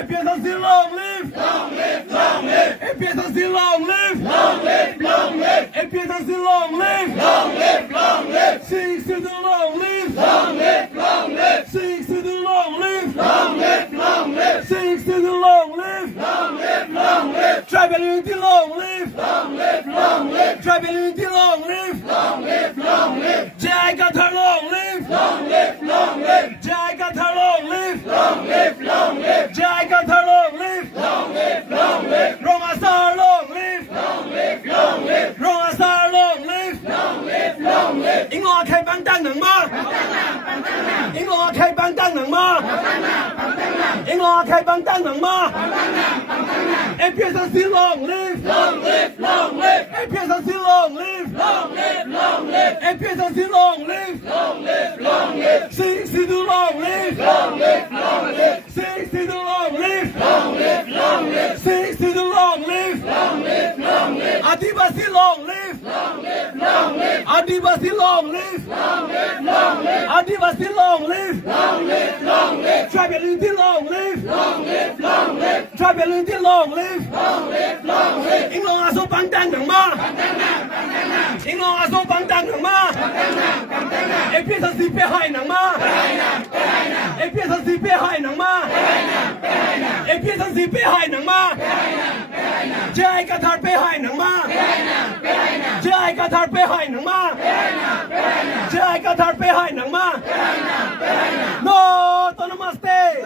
APHLC long live, APHLC long live, APHLC long live, sing to the long live, sing to the long live, sing to the long live, tribal unity long live, tribal unity long live, Jai Gathar long live, Jai Gathar long live, Jai Gathar long live, Rong Asar long live, Rong Asar long live, 英我開棒燈能嗎？英我開棒燈能嗎？英我開棒燈能嗎？APHLC long live, APHLC long live, APHLC long live, sing to the long live, sing to the long live, sing to the long live, Adivasi long live, Adivasi long live, Adivasi long live, tribal unity long live, tribal unity long live, 英龍阿蘇棒燈能嗎？英龍阿蘇棒燈能嗎？APHLC 被害能嗎？APHLC 被害能嗎？APHLC 被害能嗎？Jai Gathar 被害能嗎？Jai Gathar 被害能嗎？Jai Gathar 被害能嗎？No autonomous state!